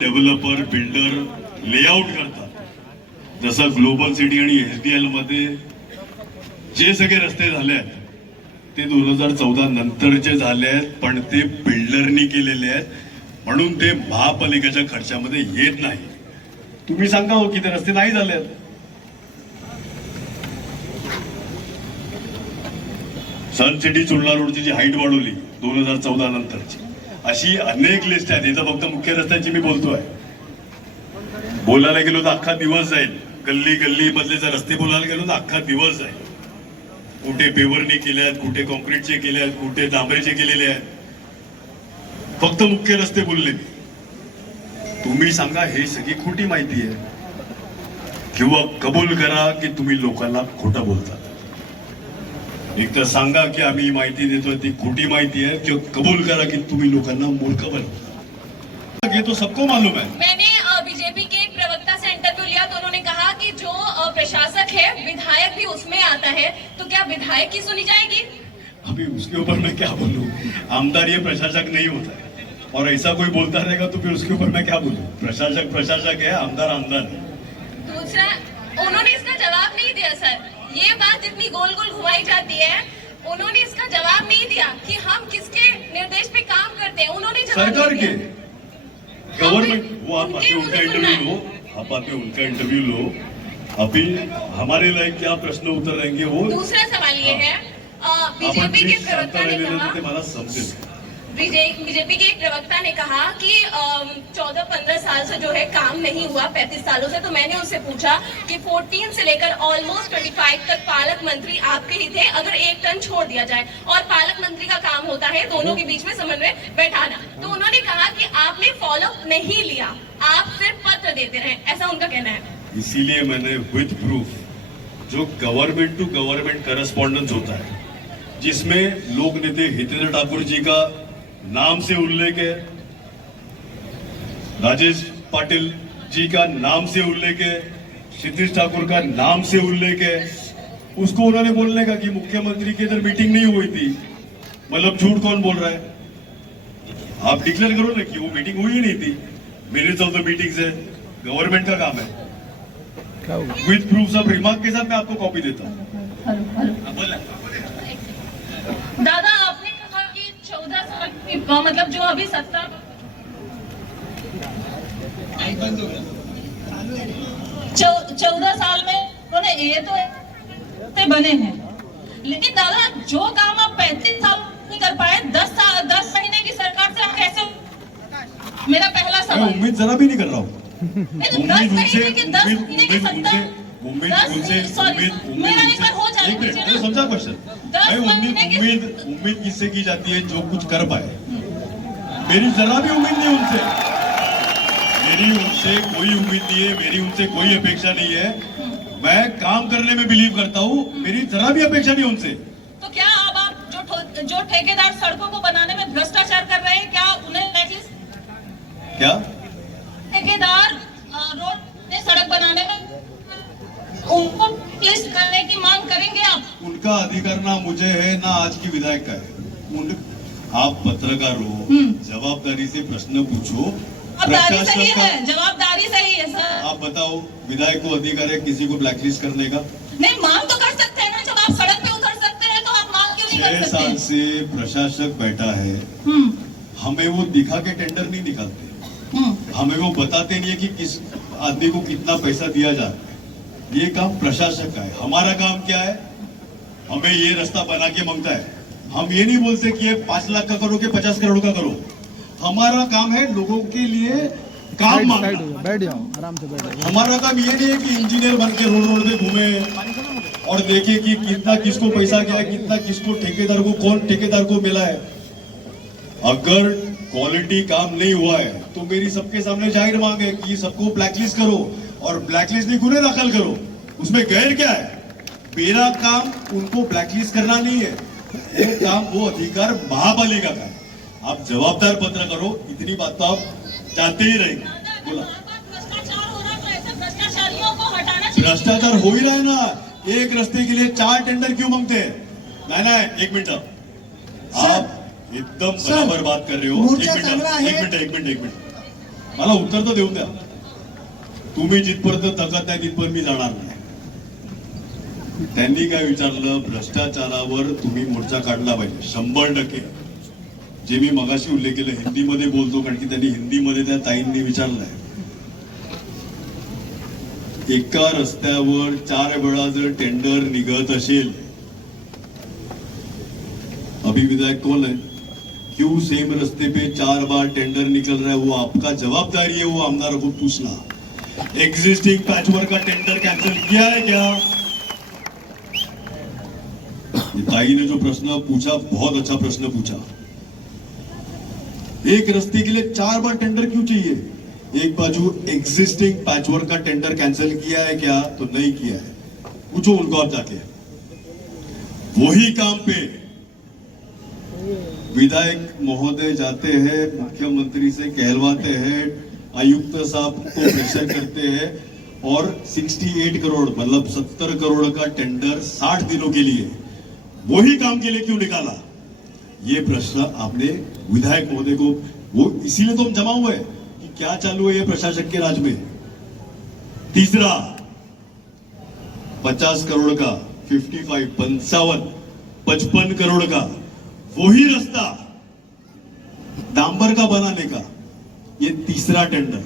Developer builder layout करतात. जसं global city आणि एसडीएल मध्ये जे सगळे रस्ते झाले आहेत ते 2014 नंतरचे झाले आहेत, पण ते बिल्डरनी केलेले आहेत म्हणून ते महापालिकेच्या खर्चामध्ये येत नाही. तुम्ही सांगा हो की ते रस्ते नाही झाले आहेत. सन सिटी चुलना रोडची जी हाईट वाढवली 2014 नंतरची, अशी अनेक लिस्ट आहेत. इथं फक्त मुख्य रस्त्यांची मी बोलतोय. बोलायला गेलो तर अख्खा दिवस जाईल. गल्ली गल्ली मधले रस्ते बोलायला गेलो तर अख्खा दिवस जाईल. कुठे पेवरने केले आहेत, कुठे कॉन्क्रीटचे केले आहेत, कुठे डांबरेचे केलेले आहेत. फक्त मुख्य रस्ते बोलले मी. तुम्ही सांगा हे सगळी खोटी माहिती आहे किंवा कबूल करा की तुम्ही लोकांना खोटं बोलता. एक तर सांगा की आम्ही माहिती देतोय ती खोटी माहिती है, किंवा कबूल करा कि तुम्ही लोकांना मूर्ख बनवता. ये तो सबको मालूम है. मैंने बीजेपी के एक प्रवक्ता से इंटरव्यू लिया तो उन्होंने कहा कि जो प्रशासक है विधायक भी उसमें आता है, तो क्या विधायक की सुनी जाएगी? अभी उसके ऊपर मैं क्या बोलूं. आमदार ये प्रशासक नहीं होता है, और ऐसा कोई बोलता रहेगा तो फिर उसके ऊपर मैं क्या बोलूं. प्रशासक प्रशासक है, आमदार आमदार है. दूसरा, उन्होंने इसका जवाब नहीं दिया सर. ये बात जितनी गोल गोल घुमाई जाती है, उन्होंने इसका जवाब नहीं दिया कि हम किसके निर्देश पे काम करते हैं. उन्होंने सरकार के गवर्नमेंट, वो आप आके उनका इंटरव्यू लो, आप आके उनका इंटरव्यू लो. अभी हमारे लायक क्या प्रश्न उत्तर रहेंगे वो. दूसरा सवाल ये है, बीजेपी के प्रवक्ता ने कहा, मला समजेल. बीजेपी के एक प्रवक्ता ने कहा कि 14-15 साल से जो है काम नहीं हुआ, 35 सालों से. तो मैंने उनसे पूछा कि 14 से लेकर ऑलमोस्ट 25 तक पालक मंत्री आपके ही थे. अगर एक टन छोड़ दिया जाए, और पालक मंत्री का काम होता है दोनों के बीच में समन्वय बैठाना, तो उन्होंने कहा कि आपने फॉलो नहीं लिया, आप सिर्फ पत्र देते रहे, ऐसा उनका कहना है. इसीलिए मैंने विद प्रूफ जो गवर्नमेंट टू गवर्नमेंट करस्पॉन्डेंस होता है, जिसमें लोक नेता हितेंद्र ठाकुर जी का नाम से उल्लेख है, राजेश पाटिल जी का नाम से उल्लेख है, क्षितिज ठाकुर का नाम से उल्लेख है. उसको उन्होंने बोलने का कि मुख्यमंत्री की इधर मीटिंग नहीं हुई थी. मतलब झूठ कौन बोल रहा है. आप डिक्लेयर करो ना कि वो मीटिंग हुई ही नहीं थी. मिनट्स ऑफ द मीटिंग्स है, गवर्नमेंट का काम है. विद प्रूफ ऑफ रिमार्क के साथ मैं आपको कॉपी देता हूँ. दादा, आपने कहा कि 14 साल की मतलब जो अभी सत्ता 14 साल में उन्होंने ये तो बने हैं, लेकिन दादा जो काम आप 35 साल नहीं कर पाए, 10 महीने की सरकार से आप कैसे. मेरा पहला सवाल. उम्मीद जरा भी नहीं कर रहा हूँ. उम्मीद समझा क्वेश्चन. उम्मीद किससे की जाती है, जो कुछ कर पाए. मेरी जरा भी उम्मीद नहीं उनसे. मेरी उनसे कोई उम्मीद नहीं है, मेरी उनसे कोई अपेक्षा नहीं है. मैं काम करने में बिलीव करता हूँ, मेरी जरा भी अपेक्षा नहीं उनसे. तो क्या अब आप जो ठेकेदार सड़कों को बनाने में भ्रष्टाचार कर रहे हैं, क्या उन्हें क्या ठेकेदार रोड ने सड़क बनाने में उनको लिस्ट करने की मांग करेंगे आप? उनका अधिकार ना मुझे है ना आज की विधायक का है. आप पत्रकार हो, जवाबदारी से प्रश्न पूछो. जवाबदारी सही है, जवाबदारी सही है सर. आप बताओ, विधायक को अधिकार है किसी को ब्लैकलिस्ट करने का? नहीं, मांग तो कर सकते हैं ना. जब आप सड़क पे उतर सकते हैं तो आप मांग क्यों नहीं कर 6 साल सकते? से प्रशासक बैठा है. हमें वो दिखा के टेंडर नहीं निकालते. हमें वो बताते नहीं है कि किस आदमी को कितना पैसा दिया जाए. ये काम प्रशासक का है. हमारा काम क्या है, हमें ये रास्ता बना के मांगता है. हम ये नहीं बोलते कि ये 5 लाख का करो कि 50 करोड़ का करो. हमारा काम है लोगों के लिए काम मांगना. बैठ जाओ, आराम से बैठ जाओ. हमारा काम ये नहीं है कि इंजीनियर बन के रोड पे घूमे और देखे कि कितना किसको पैसा गया, कितना किसको ठेकेदार को, कौन ठेकेदार को मिला है. अगर क्वालिटी काम नहीं हुआ है तो मेरी सबके सामने जाहिर मांग है कि सबको ब्लैकलिस्ट करो, और ब्लैकलिस्ट नहीं गुने दाखिल करो. उसमें गैर क्या है. मेरा काम उनको ब्लैकलिस्ट करना नहीं है. वो काम, वो अधिकार महापालिका का है. आप जवाबदार पत्र करो. इतनी बात तो आप जानते ही रहेंगे. बोला. भ्रष्टाचार हो रहा है, तो ऐसे भ्रष्टाचारियों को हटाना चाहिए. भ्रष्टाचार हो ही रहा है ना. एक रास्ते के लिए 4 टेंडर क्यों मांगते हैं. नहीं, एक मिनट. आप एकदम बराबर बात कर रहे हो. एक मिनट. मला उत्तर तर देऊन द्या. तुम्ही जिथपर्यंत तकत नाही तिथपर्यंत मी जाणार नाही. त्यांनी काय विचारलं, भ्रष्टाचारावर तुम्ही मोर्चा काढला पाहिजे 100%. जे मी मगाशी उल्लेख केलं, हिंदीमध्ये बोलतो कारण की त्यांनी हिंदीमध्ये त्या ताईंनी विचारलंय. एका रस्त्यावर 4 वेळा जर टेंडर निघत असेल, अभी विधायक कौन है, क्यों सेम रास्ते पे 4 बार टेंडर निकल रहा है, वो आपका जवाबदारी है वो आमदारों को पूछना. एग्जिस्टिंग पैचवर्क का टेंडर कैंसिल किया है क्या? ताई ने जो प्रश्न पूछा बहुत अच्छा प्रश्न पूछा. एक रास्ते के लिए 4 बार टेंडर क्यों चाहिए? एक बाजू एग्जिस्टिंग पैचवर्क का टेंडर कैंसिल किया है क्या? तो नहीं किया है. पूछो उनको आप जाके. वही काम पे विधायक महोदय जाते हैं, मुख्यमंत्री से कहलवाते हैं, आयुक्त साहब को प्रेशर करते हैं और 68 करोड़ मतलब 70 करोड़ का टेंडर 60 दिनों के लिए, वही काम के लिए क्यों निकाला? ये प्रश्न आपने विधायक महोदय को, वो इसीलिए तो हम जमा हुए हैं कि क्या चालू है ये प्रशासक के राज में. तीसरा 50 करोड़ का 55 करोड़ का वही रास्ता डांबर का बनाने का, ये तीसरा टेंडर.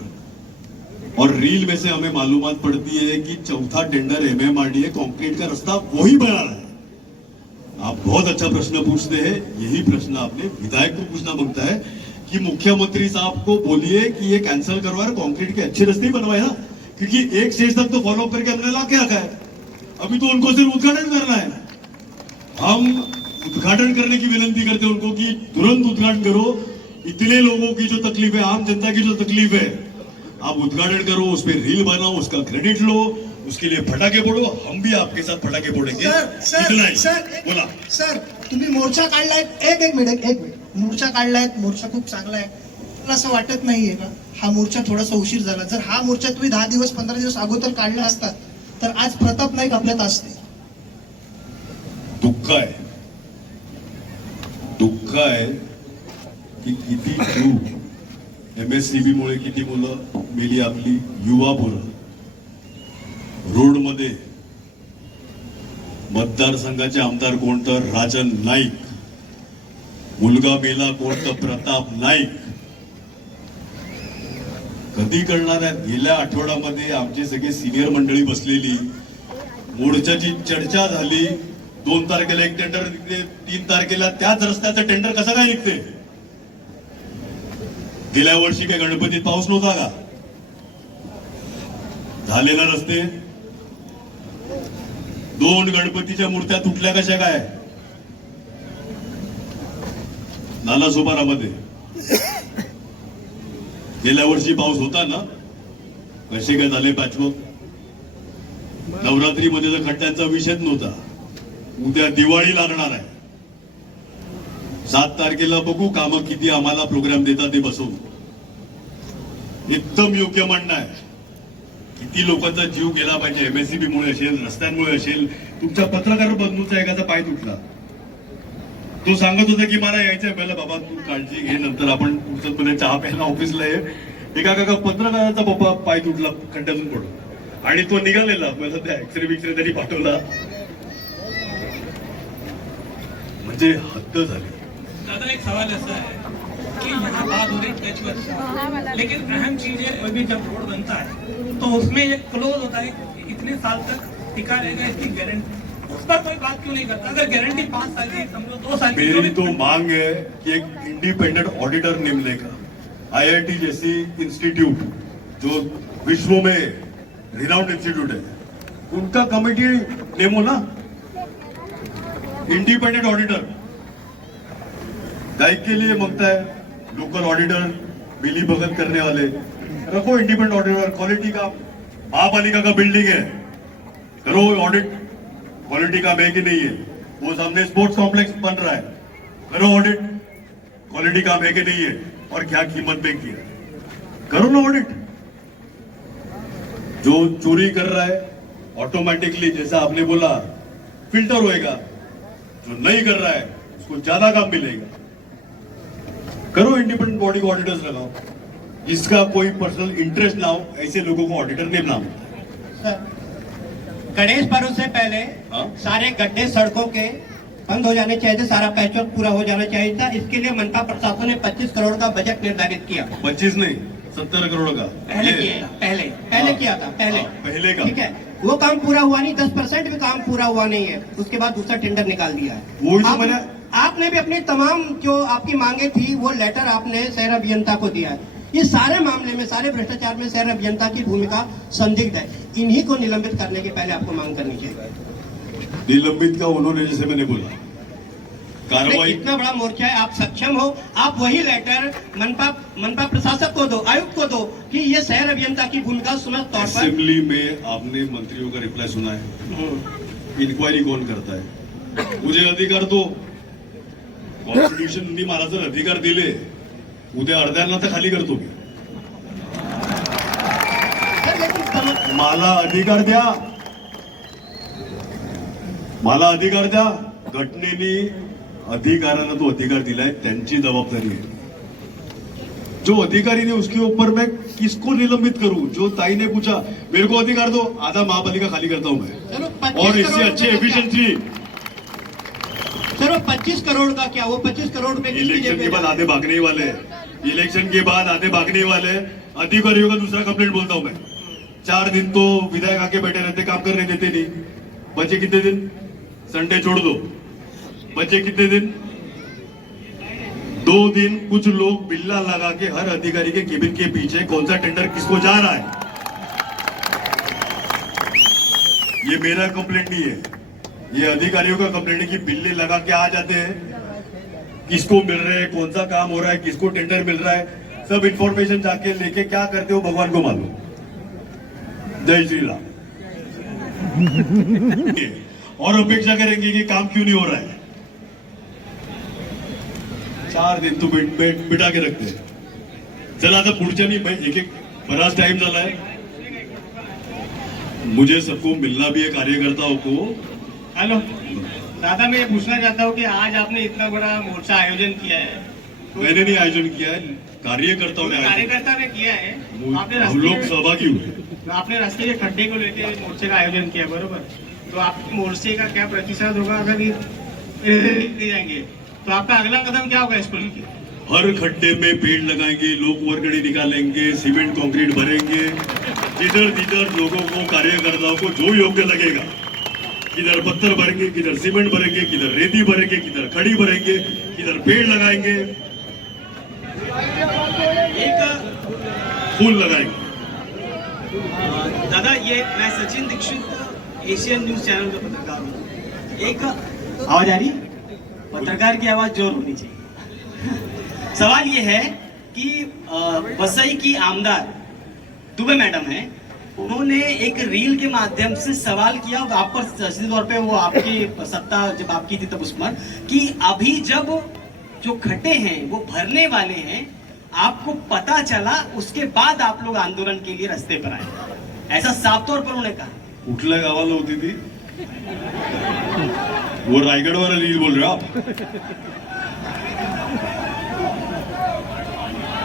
और रील में से हमें मालूमात पड़ती है कि चौथा टेंडर MMRDA कंक्रीट का रास्ता वही बना रहा है. आप बहुत अच्छा प्रश्न पूछते हैं. यही प्रश्न आपने विधायक को पूछना बनता है कि मुख्यमंत्री साहब को बोलिए कि ये कैंसिल करवा रहे, कंक्रीट के अच्छे रास्ते ही बनवाए ना, क्योंकि एक स्टेज तक तो फॉलो करके हमने ला के रखा है. अभी तो उनको सिर्फ उद्घाटन करना है. हम उद्घाटन करने की विनंती करते हैं उनको कि तुरंत उद्घाटन करो. इतने लोगों की जो तकलीफ है, आम जनता की जो तकलीफ है, आप उद्घाटन करो, उस पर रील बनाओ, उसका क्रेडिट लो, उसके लिए फटाके फोड़ो. हम भी आपके साथ फटाके फोड़ेंगे. इतना ही. बोला सर, तुम्ही मोर्चा काढलाय, एक मिनिट मोर्चा काढलाय, मोर्चा खूप चांगला आहे. तुला असं वाटत नाहीये का हा मोर्चा थोडासा उशीर झाला? जर हा मोर्चा तुम्ही 10 दिवस 15 दिवस अगोदर काढला असतात तर आज प्रताप नाईक आपल्यात असते. दुःख आहे की किती जीव MSCB मुळे किती मुलं मेली, आपली युवा पोरं रोडमध्ये. मतदारसंघाचे आमदार कोण तर राजन नाईक, मुलगा मेला कोण तर प्रताप नाईक. कधी करणार आहेत? गेल्या आठवड्यामध्ये आमची सगळी सिनियर मंडळी बसलेली, मोर्चाची चर्चा झाली. 2 तारखेला एक टेंडर निघते, 3 तारखेला त्याच रस्त्याचं टेंडर कसं काय निघते? गेल्या वर्षी काय गणपतीत पाऊस नव्हता का? झालेला रस्ते 2 गणपतीच्या मूर्त्या तुटल्या कशा काय? नालासोपारामध्ये गेल्या वर्षी पाऊस होता ना, कसे काय झाले पॅचवर्क? नवरात्रीमध्ये तर खड्ड्यांचा विषयच नव्हता. उद्या दिवाळी लागणार आहे. 7 तारखेला बघू कामं किती आम्हाला प्रोग्राम देतात ते बसवू. एकदम योग्य म्हणणं आहे. किती लोकांचा जीव गेला पाहिजे MSCB मुळे असेल, रस्त्यांमुळे असेल. तुमच्या पत्रकार बंधूचा एखादा पाय तुटला, तो सांगत होता की मला यायचंय. पहिलं बाबा तू काळजी घे, नंतर आपण पुढचं चहा प्यायला ऑफिसला ये. एका पत्रकाराचा बाबा पाय तुटला खड्ड्यातून पडून, आणि तो निघालेला. पहिला त्या एक्सरे त्यांनी पाठवला. म्हणजे हद्द झाली. दादा एक सवाल ऐसा है कि यहाँ बात हो रही पैचवर्क, लेकिन अहम चीज है अभी जब रोड बनता है तो उसमें ये क्लोज होता है इतने साल तक टिका रहेगा, इसकी गारंटी, उस पर कोई बात क्यों नहीं करता? अगर गारंटी 5 साल की, समझो 2 साल की, मेरी तो मांग है कि एक इंडिपेंडेंट ऑडिटर निमने का. IIT जैसी इंस्टीट्यूट जो विश्व में रिनाउंड इंस्टीट्यूट है, उनका कमेटी नेमो ना, इंडिपेंडेंट ऑडिटर. गाइड के लिए मांगता है लोकल ऑडिटर, मिली भगत करने वाले रखो. इंडिपेंडेंट ऑडिटर, क्वालिटी का, महापालिका का बिल्डिंग है, करो ऑडिट. क्वालिटी का है कि नहीं है? वो सामने स्पोर्ट्स कॉम्प्लेक्स बन रहा है, करो ऑडिट. क्वालिटी का है कि नहीं है और क्या कीमत में किया, करो ना ऑडिट. जो चोरी कर रहा है ऑटोमेटिकली, जैसा आपने बोला, फिल्टर होएगा. जो नहीं कर रहा है उसको ज्यादा काम मिलेगा. करो इंडिपेंडेंट बॉडी को ऑडिटर्स लगाओ. जिसका कोई पर्सनल इंटरेस्ट ना हो ऐसे लोगों को ऑडिटर नहीं बनाना। गणेश पर्व से पहले हाँ? सारे गड्ढे सड़कों के बंद हो जाने चाहिए थे, सारा पैचवर्क पूरा हो जाना चाहिए था। इसके लिए मनपा प्रशासन ने 25 करोड़ का बजट निर्धारित किया। 25 नहीं 70 करोड़ का पहले ये- किया था, पहले हाँ। किया था, पहले हाँ, पहले का। ठीक है, वो काम पूरा हुआ नहीं, 10% भी काम पूरा हुआ नहीं है। उसके बाद दूसरा टेंडर निकाल दिया है। वही तो मैंने आपने भी अपनी तमाम जो आपकी मांगे थी वो लेटर आपने शहर अभियंता को दिया है। ये सारे मामले में, सारे भ्रष्टाचार में शहर अभियंता की भूमिका संदिग्ध है। इन्हीं को निलंबित करने के पहले आपको मांग करनी चाहिए। निलंबित का उन्होंने, जैसे मैंने बोला, कार्रवाई इतना बड़ा मोर्चा है, आप सक्षम हो, आप वही लेटर मनपा प्रशासक को दो, आयुक्त को दो कि ये शहर अभियंता की भूमिका सुनिश्चित तौर पर। असेंबली में आपने मंत्रियों का रिप्लाई सुना है? इन्क्वायरी कौन करता है? मुझे अधिकार दो, कॉन्स्टिट्यूशन मला जर अधिकार दिले उद्या अर्ध्यांना तर खाली करतो मी। मला अधिकार द्या, मला अधिकार द्या। घटनेने अधिकाऱ्यांना तो अधिकार दिलाय, त्यांची जबाबदारी है। जो अधिकारी ने उसके ऊपर मैं किसको निलंबित करूं? जो ताई ने पूछा, मेरे को अधिकार दो, आधा महापालिका खाली करता हूं मैं, चलो 25 और इससे करोड़ अच्छी रुपए का एफिशिएंसी। चलो 25 करोड़ का क्या, वो 25 करोड़ रुपए किसकी इलेक्शन जेब के में बाद जाए? आधे भागने ही वाले हैं। इलेक्शन के बाद आधे भागने ही वाले हैं। अधिकारियों का दूसरा कंप्लेंट बोलता हूं मैं। 4 दिन तो विधायक आके बैठे रहते, काम करने देते नहीं। बचे कितने दिन? संडे छोड़ दो, बचे कितने दिन? 2 दिन कुछ लोग बिल्ला लगा के हर अधिकारी के केबिन के पीछे कौन सा टेंडर किसको जा रहा है। ये मेरा कंप्लेंट नहीं है, ये अधिकारियों का कंप्लेंट है कि बिल्ले लगा के आ जाते हैं, किसको मिल रहे हैं, कौन सा काम हो रहा है, किसको टेंडर मिल रहा है, सब इंफॉर्मेशन जाके लेके क्या करते हो भगवान को मालूम। जय श्री राम। और अपेक्षा करेंगे कि काम क्यों नहीं हो रहा है। 4 दिन तो बिठा के रखते हैं। चला आता पुढच्या नाही, एक एक बराच टाइम झालाय। मुझे सबको मिलना भी है, कार्यकर्ताओं को। हेलो दादा, मैं ये पूछना चाहता हूँ कि आज आपने इतना बड़ा मोर्चा आयोजन किया है, मैंने नहीं आयोजन किया है, कार्यकर्ताओं ने आयोजन कार्यकर्ता ने किया है। आपने किया। हम लोग रास्ते सहभागी हुए। आपने रास्ते के खड्डे को लेकर मोर्चे का आयोजन किया, बरोबर? तो आपके मोर्चे का क्या प्रतिशत होगा अगर ये दिए जाएंगे? तो आपका अगला कदम क्या होगा इसको लेकर? हर खड्डे में पेड़ लगाएंगे, लोग वर्गणी निकालेंगे, सीमेंट कंक्रीट भरेंगे, जिधर जिधर लोगों को, कार्यकर्ताओं को जो योग्य लगेगा, किधर पत्थर भरेंगे, किधर सीमेंट भरेंगे, किधर रेती भरेंगे, किधर खड़ी भरेंगे, किधर पेड़ लगाएंगे, फूल लगाएंगे। दादा, ये मैं Sachin Dikshit Asian news channel का पत्रकार हूँ। एक आवाज आ रही, पत्रकार की आवाज जोर होनी चाहिए। सवाल ये है कि वसई की आमदार दुबे मैडम है, उन्होंने एक रील के माध्यम से सवाल किया आप पर, सीधे तौर पे वो आपकी सत्ता जब आपकी थी तब उस पर, कि अभी जब जो खड्डे हैं वो भरने वाले हैं, आपको पता चला उसके बाद आप लोग आंदोलन के लिए रास्ते पर आए, ऐसा साफ तौर पर उन्होंने कहा। कुठल्या गावाला होती थी? वो रायगढ़ वाला रील बोल रहे हो आप?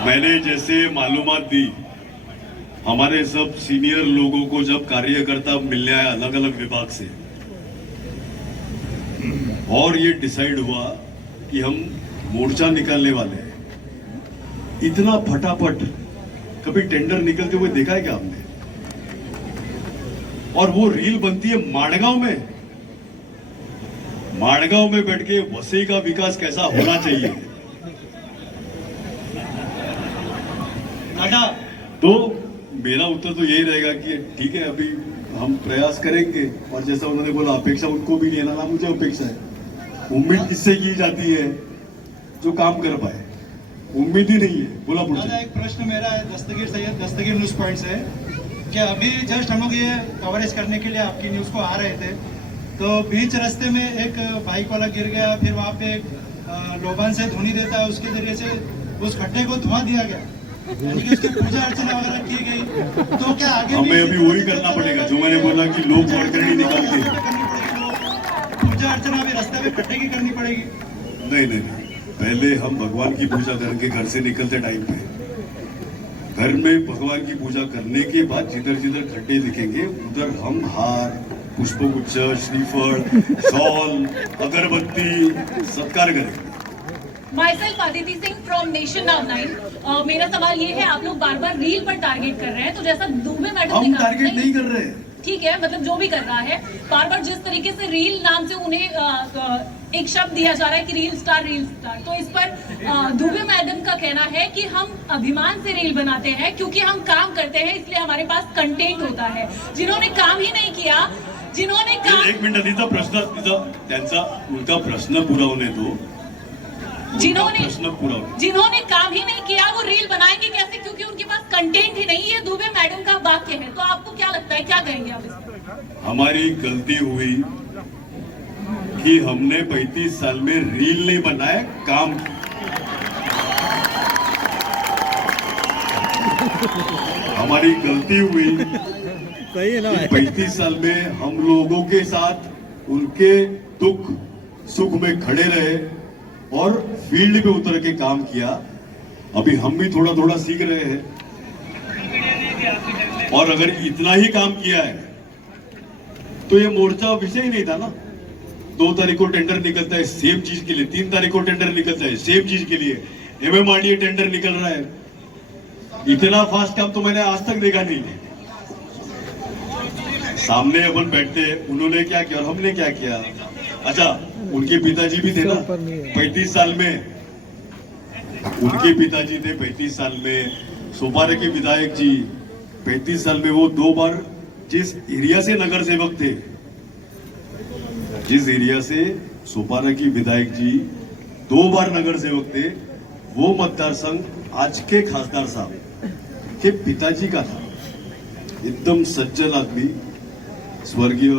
मैंने जैसे मालूमात दी, हमारे सब सीनियर लोगों को जब कार्यकर्ता मिलने आए अलग अलग विभाग से, और ये डिसाइड हुआ कि हम मोर्चा निकालने वाले हैं, इतना फटाफट कभी टेंडर निकलते हुए देखा है क्या आपने? और वो रील बनती है माणगांव में। माणगांव में बैठ के वसई का विकास कैसा होना चाहिए, तो मेरा उत्तर तो यही रहेगा कि ठीक है, अभी हम प्रयास करेंगे। और जैसा उन्होंने बोला, अपेक्षा उनको भी नहीं है ना, मुझे अपेक्षा है। उम्मीद किससे की जाती है? जो काम कर पाए। उम्मीद ही नहीं है। बोला दादा, पुढे। एक प्रश्न मेरा है दस्तगीर सैयद, दस्तगीर न्यूज पॉइंट से, कि अभी जस्ट हम लोग ये कवरेज करने के लिए आपकी न्यूज को आ रहे थे, तो बीच रास्ते में एक बाइक वाला गिर गया, फिर वहाँ पे लोबान से ध्वनि देता है, उसके जरिए से उस खड्डे को धुआं दिया गया, यानी कि उसकी पूजा अर्चना वगैरह की गई। तो क्या आगे हमें अभी वही करना पड़ेगा जो मैंने बोला कि लोग वर्गणी निकालते हैं। पूजा अर्चना भी रास्ते में खड्डे की करनी पड़ेगी? नहीं नहीं नहीं, पहले हम भगवान की पूजा करके घर से निकलते टाइम पे घर में भगवान की पूजा करने के बाद जिधर जिधर खड्डे दिखेंगे उधर हम हार, पुष्पगुच्छ, श्रीफल, शॉल, अगरबत्ती सत्कार करेंगे। Myself Aditi Singh from nation now 9। मेरा सवाल ये है, आप लोग बार बार रील पर टारगेट कर रहे हैं, तो जैसा दुबे मैडम हम ने कहा, टारगेट नहीं कर रहे हैं। ठीक है, मतलब जो भी कर रहा है, बार बार जिस तरीके से रील नाम से उन्हें एक शब्द दिया जा रहा है कि रील स्टार, तो इस पर दुबे मैडम का कहना है कि हम अभिमान से रील बनाते हैं क्योंकि हम काम करते हैं, इसलिए हमारे पास कंटेंट होता है। जिन्होंने काम ही नहीं किया, जिन्होंने काम, एक मिनिट, तिचा प्रश्न, त्यांचा उलटा प्रश्न पुरवणे दो। जिन्होंने काम ही नहीं किया वो रील बनाएंगे कैसे, क्योंकि उनके पास कंटेंट ही नहीं है। दुबे मैडम का वाक्य है, तो आपको क्या लगता है, क्या कहेंगे आप इस पर? हमारी गलती हुई कि हमने 35 साल में रील नहीं बनाए, काम। हमारी गलती हुई सही है ना भाई? 35 साल में हम लोगों के साथ उनके दुख सुख में खड़े रहे और फील्ड पे उतर के काम किया। अभी हम भी थोड़ा थोड़ा सीख रहे हैं, और अगर इतना ही काम किया है तो ये मोर्चा विषय ही नहीं था ना। 2 तारीख को टेंडर निकलता है सेम चीज के लिए, 3 तारीख को टेंडर निकलता है सेम चीज के लिए, MMRDA टेंडर निकल रहा है। इतना फास्ट काम तो मैंने आज तक देखा नहीं। सामने अपन बैठते हैं, उन्होंने क्या किया और हमने क्या किया। अच्छा, उनके पिताजी भी थे ना 35 साल में, उनके पिताजी थे 35 साल में, सोपारा के विधायक जी 35 साल में, वो 2 बार जिस एरिया से नगर सेवक थे, जिस एरिया से सोपारा की विधायक जी 2 बार नगर सेवक थे, वो मतदार संघ आज के खासदार साहब के पिताजी का था। एकदम सज्जन आदमी, स्वर्गीय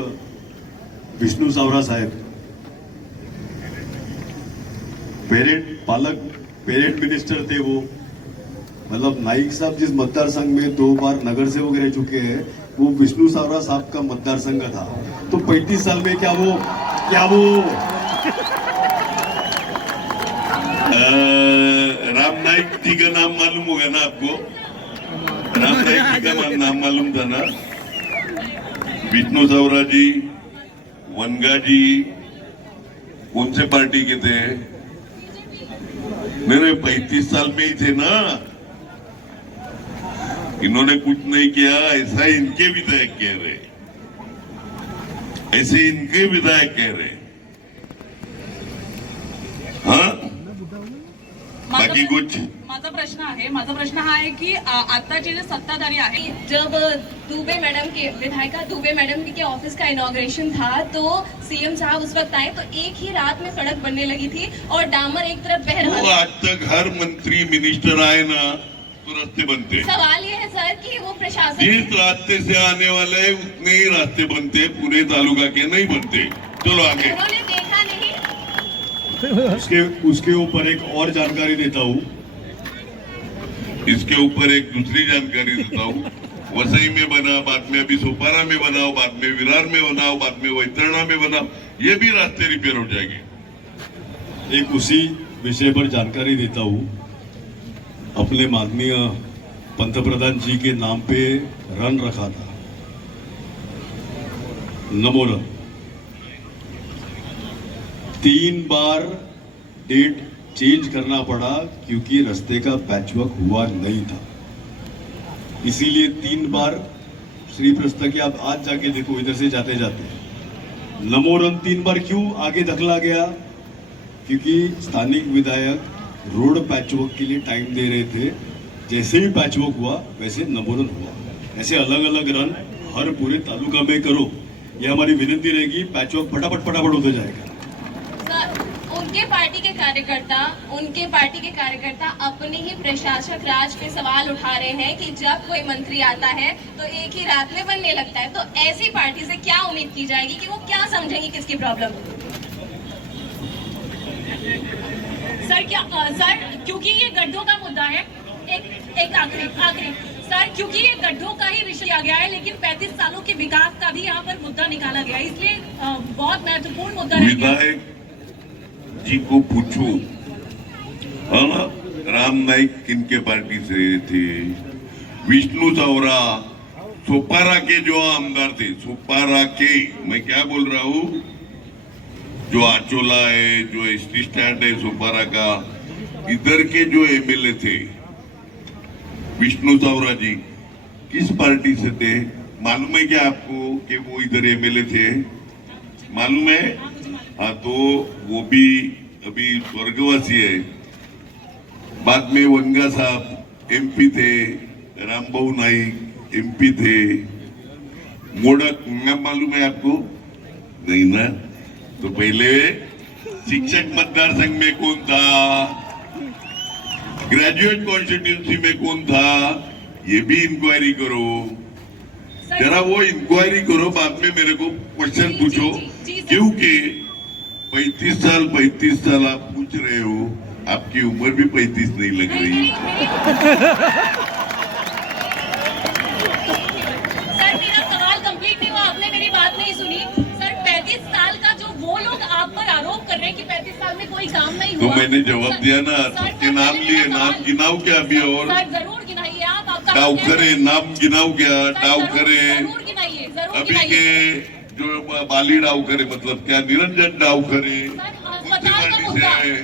विष्णु सावरा साहेब, पेरेंट मिनिस्टर थे वो। मतलब नाइक साहब जिस मतदार संघ में 2 बार नगर सेवक रह चुके हैं, वो विष्णु सावरा साहब का मतदार संघ था। तो 35 साल में क्या वो राम नाइक जी का नाम मालूम होगा ना आपको? राम नाइक जी का नाम मालूम था ना? विष्णु सावरा जी, वनगा जी कौन से पार्टी के थे? मेरे 35 साल में ही थे ना। इन्होंने कुछ नहीं किया, ऐसा इनके विधायक कह रहे, ऐसे इनके विधायक कह रहे। हाँ, बाकी कुछ? माझा प्रश्न हा आहे की आताचे जे सत्ताधारी आहे, जब दुबे मैडम के विधायिका दुबे मैडम के ऑफिस का इनॉग्रेशन था तो सीएम साहब उस वक्त आए तो एक ही रात में सड़क बनने लगी थी और डामर एक तरफ बह रहा वो था। आज तक हर मंत्री मिनिस्टर आए ना तो रास्ते बनते। सवाल ये है सर कि वो प्रशासन जिस रास्ते से आने वाले उतने ही रास्ते बनते, पूरे तालुका के नहीं बनते। चलो आगे। उन्होंने देखा नहीं। उसके ऊपर एक और जानकारी देता हूँ। इसके ऊपर एक दूसरी जानकारी देता हूँ। वसई में बना, बाद में अभी सोपारा में बनाओ, बाद में विरार में बनाओ, बाद में वैतरणा में बनाओ, ये भी रास्ते रिपेयर हो जाएंगे। एक उसी विषय पर जानकारी देता हूँ। अपने माननीय पंतप्रधान जी के नाम पे रन रखा था, नमो रन। 3 बार डेट चेंज करना पड़ा क्योंकि रास्ते का पैचवर्क हुआ नहीं था। इसीलिए 3 बार श्री प्रस्ता की आप आज जाके देखो, इधर से जाते जाते नमो रन 3 बार क्यों आगे धकला गया? क्योंकि स्थानिक विधायक रोड पैचवर्क के लिए टाइम दे रहे थे। जैसे ही पैचवर्क हुआ वैसे नमो रन हुआ। ऐसे अलग अलग रन हर पूरे तालुका में करो, ये हमारी विनती रहेगी। पैचवर्क फटाफट होते जाएगा। उनके पार्टी के कार्यकर्ता अपने ही प्रशासक राज पे सवाल उठा रहे हैं कि जब कोई मंत्री आता है तो एक ही रात में बनने लगता है। तो ऐसी पार्टी से क्या उम्मीद की जाएगी कि वो क्या समझेंगी किसकी प्रॉब्लम? सर क्योंकि ये गड्ढों का मुद्दा है, एक आखिरी सर, क्योंकि ये गड्ढों का ही विषय आ गया है, लेकिन 35 सालों के विकास का भी यहाँ पर मुद्दा निकाला गया, इसलिए बहुत महत्वपूर्ण मुद्दा रह गया। विधायक जी को पूछो, हाँ, राम नाइक किनके पार्टी से थे, विष्णु सावरा, सुपारा के जो आमदार थे, सुपारा के, मैं क्या बोल रहा हूँ, जो आचोला है, जो एसटी स्टैंड है सुपारा का, इधर के जो एमएलए थे विष्णु सावरा जी, किस पार्टी से थे मालूम है क्या आपको कि वो इधर एमएलए थे? मालूम है? हाँ, तो वो भी अभी स्वर्गवासी है। बाद में वनगा साहब एमपी थे, रामबाबू नाईक एमपी थे, मोडक नाम मालूम है आपको? नहीं ना? तो पहले शिक्षक मतदार संघ में कौन था, ग्रेजुएट कॉन्स्टिट्यूंसी में कौन था, ये भी इंक्वायरी करो, जरा वो इंक्वायरी करो, बाद में मेरे को क्वेश्चन पूछो। क्योंकि 35 साल आप पूछ रहे हो, आपकी उम्र भी 35 नहीं लग रही। सर मेरा सवाल कंप्लीट नहीं हुआ, आपने मेरी बात नहीं सुनी। सर 35 साल का जो वो लोग आप पर आरोप कर रहे हैं कि 35 साल में कोई काम नहीं तो हुआ, मैंने जवाब दिया ना, सबके नाम लिए, नाम गिनाओ क्या अभी? और सर जरूर गिनाइए आप, आपका डाउ करे, नाम गिनाओ क्या? डाउ करे जरूर गिनाइए, जरूर अभी गिनाइए। के जो बाली डाउ करे, मतलब क्या निरंजन डाउ करे?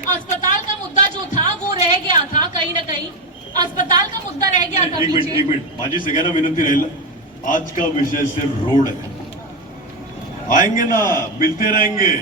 अस्पताल का मुद्दा जो था वो रह गया था कहीं ना कहीं, अस्पताल का मुद्दा रह गया था। एक मिनिट माझी सगळ्यांना विनंती राहील, आज का विषय सिर्फ रोड है, आएंगे ना मिलते रहेंगे।